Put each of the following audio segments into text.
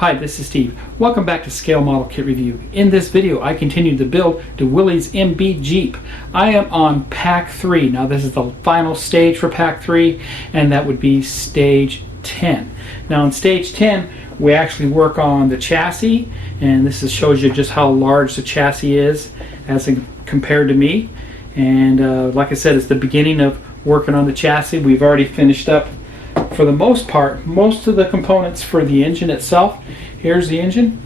Hi, this is Steve. Welcome back to Scale Model Kit Review. In this video, I continue to build the Willys MB Jeep. I am on Pack 3. Now this is the final stage for Pack 3, and that would be Stage 10. Now in Stage 10, we actually work on the chassis, and this shows you just how large the chassis is as compared to me. And like I said, it's the beginning of working on the chassis. We've already finished up, for the most part, most of the components for the engine itself. Here's the engine,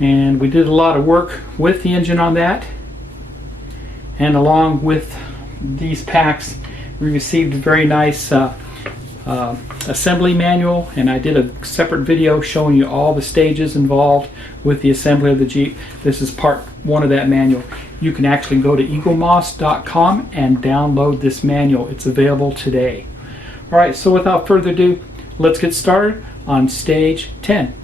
and we did a lot of work with the engine on that. And along with these packs, we received a very nice assembly manual, and I did a separate video showing you all the stages involved with the assembly of the Jeep. This is part 1 of that manual. You can actually go to eaglemoss.com and download this manual. It's available today. Alright, so without further ado, let's get started on Stage 10.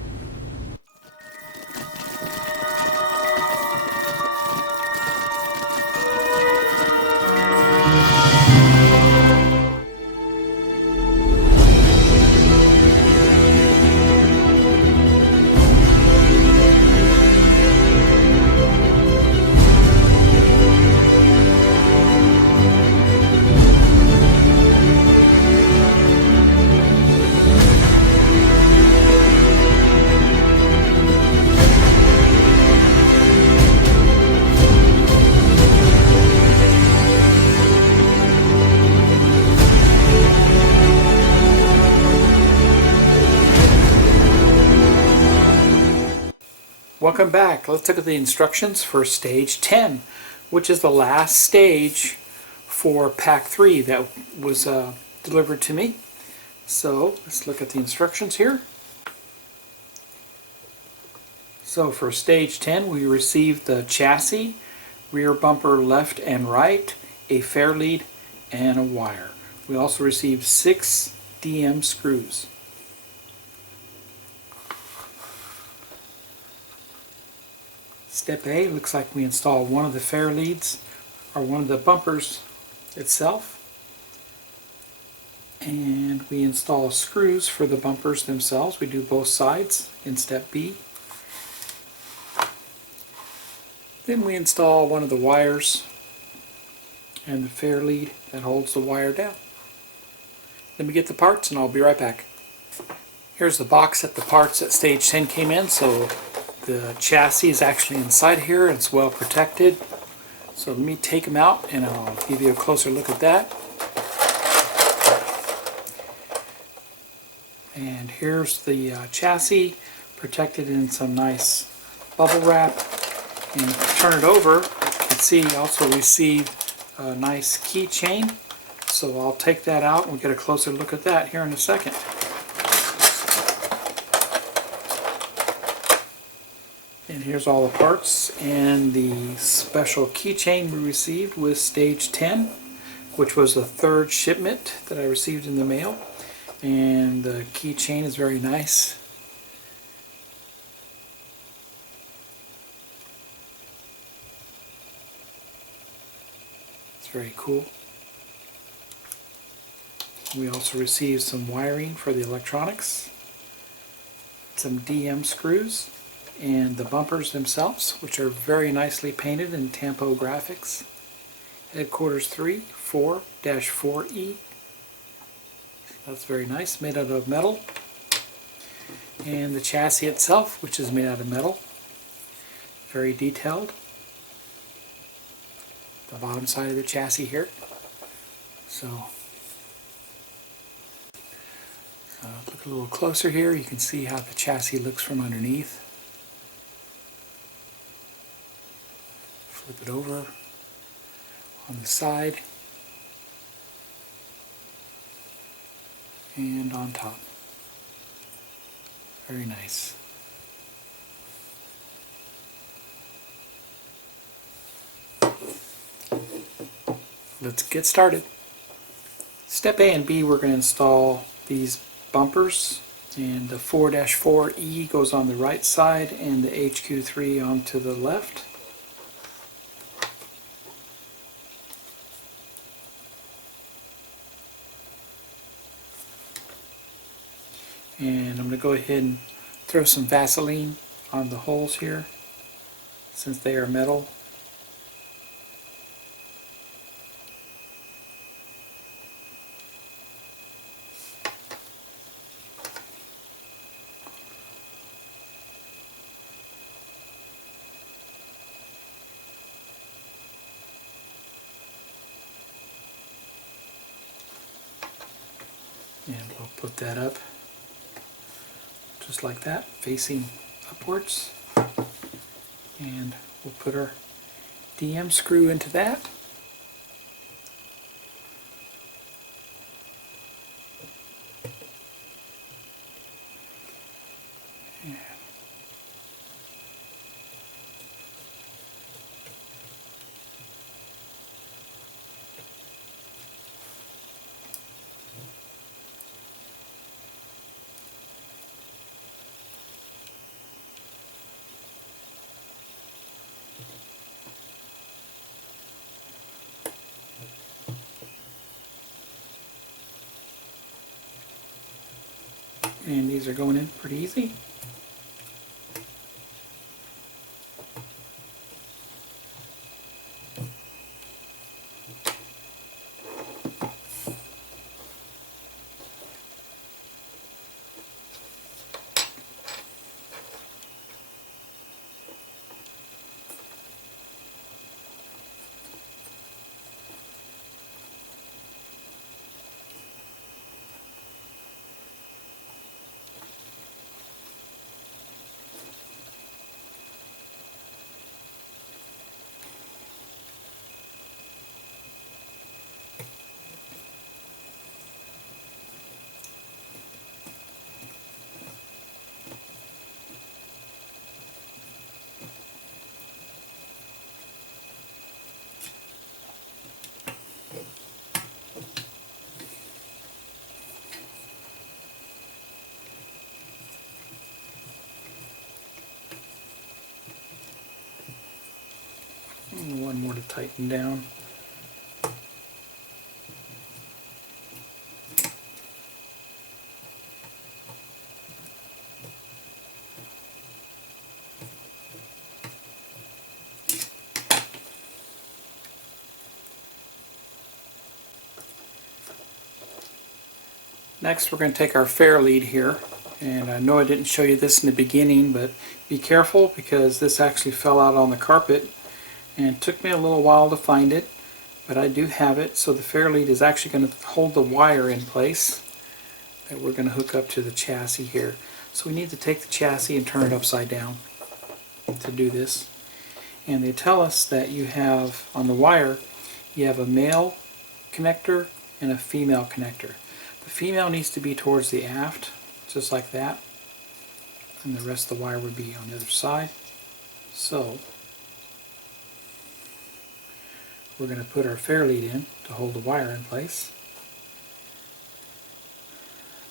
Welcome back. Let's look at the instructions for Stage 10, which is the last stage for Pack 3 that was delivered to me. So let's look at the instructions here. So for Stage 10, we received the chassis, rear bumper left and right, a fairlead, and a wire. We also received 6 DM screws. Step A, looks like we install one of the fairleads, or one of the bumpers itself. And we install screws for the bumpers themselves. We do both sides in Step B. Then we install one of the wires and the fairlead that holds the wire down. Let me get the parts and I'll be right back. Here's the box that the parts at Stage 10 came in. So the chassis is actually inside here. It's well protected. So let me take them out and I'll give you a closer look at that. And here's the chassis, protected in some nice bubble wrap. And if I turn it over, you can see I also received a nice keychain. So I'll take that out and we'll get a closer look at that here in a second. And here's all the parts and the special keychain we received with Stage 10, which was the 3rd shipment that I received in the mail. And the keychain is very nice. It's very cool. We also received some wiring for the electronics, some DM screws, and the bumpers themselves, which are very nicely painted in Tampo graphics. Headquarters 3, 4-4E. That's very nice, made out of metal. And the chassis itself, which is made out of metal. Very detailed. The bottom side of the chassis here. So, look a little closer here. You can see how the chassis looks from underneath. Flip it over on the side and on top. Very nice. Let's get started. Step A and B, we're going to install these bumpers, and the 4-4E goes on the right side and the HQ3 onto the left. And I'm going to go ahead and Throw some Vaseline on the holes here since they are metal. And we'll put that up just like that, facing upwards. And we'll put our DM screw into that. And these are going in pretty easy. One more to tighten down. Next, we're going to take our fairlead here, and I know I didn't show you this in the beginning, but be careful because this actually fell out on the carpet and it took me a little while to find it, but I do have it. So the fairlead is actually going to hold the wire in place that we're going to hook up to the chassis here. So we need to take the chassis and turn it upside down to do this. And they tell us that you have, on the wire, you have a male connector and a female connector. The female needs to be towards the aft, just like that, and the rest of the wire would be on the other side. So we're going to put our fairlead in to hold the wire in place.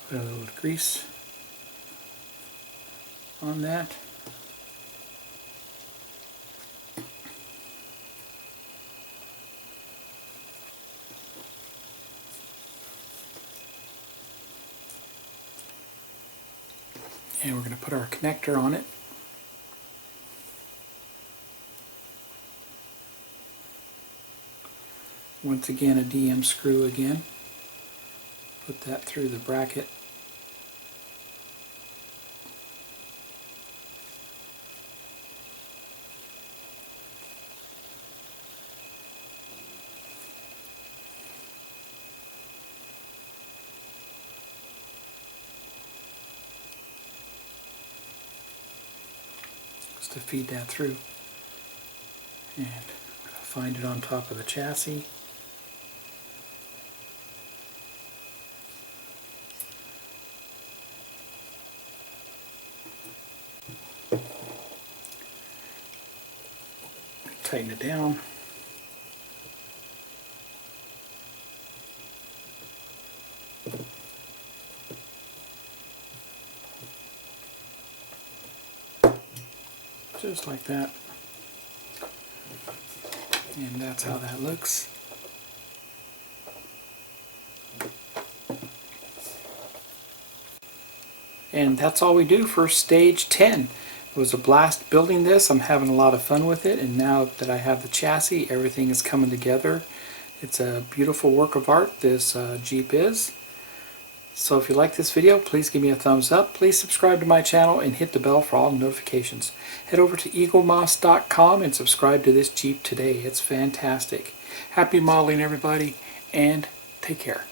Put a little grease on that. And we're going to put our connector on it. Once again, a DM screw again. Put that through the bracket. Just to feed that through. And I'm going to find it on top of the chassis. Tighten it down. Just like that. And that's how that looks. And that's all we do for stage 10. It was a blast building this. I'm having a lot of fun with it, and now that I have the chassis, everything is coming together. It's a beautiful work of art, this Jeep is. So if you like this video, please give me a thumbs up. Please subscribe to my channel and hit the bell for all notifications. Head over to eaglemoss.com and subscribe to this Jeep today. It's fantastic. Happy modeling, everybody, and take care.